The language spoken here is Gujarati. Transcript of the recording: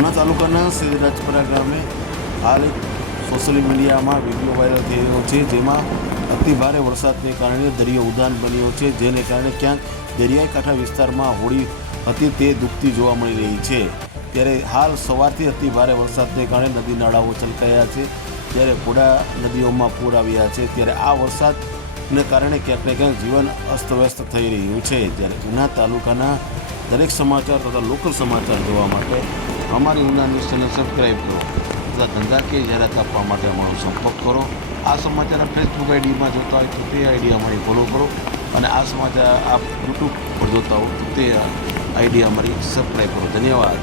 ઉના તાલુકાના રાજપરા ગામે હાલ એક સોશિયલ મીડિયામાં વિડીયો વાયરલ થઈ રહ્યો છે, જેમાં અતિ ભારે વરસાદને કારણે દરિયો ઉદાન બન્યો છે, જેને કારણે ક્યાંક દરિયાઈ કાંઠા વિસ્તારમાં હોડી હતી તે ડૂબતી જોવા મળી રહી છે। ત્યારે હાલ સવારથી અતિ ભારે વરસાદને કારણે નદી નાળાઓ છલકાયા છે, ત્યારે ઘોડા નદીઓમાં પૂર આવ્યા છે। ત્યારે આ વરસાદને કારણે ક્યાંક ને ક્યાંક જીવન અસ્તવ્યસ્ત થઈ રહ્યું છે। ત્યારે ઉના તાલુકાના દરેક સમાચાર તથા લોકલ સમાચાર જોવા માટે અમારી ઉના ન્યૂઝ ચેનલ સબસ્ક્રાઈબ કરો તથા ધંધાકીય જાહેરાત આપવા માટે અમારો સંપર્ક કરો। આ સમાચાર ફેસબુક આઈડીમાં જોતા હોય તો તે આઈડી અમારી ફોલો કરો, અને આ સમાચાર આપ યુટ્યુબ પર જોતા હો તો તે આઈડી અમારી સબસ્ક્રાઈબ કરો। ધન્યવાદ।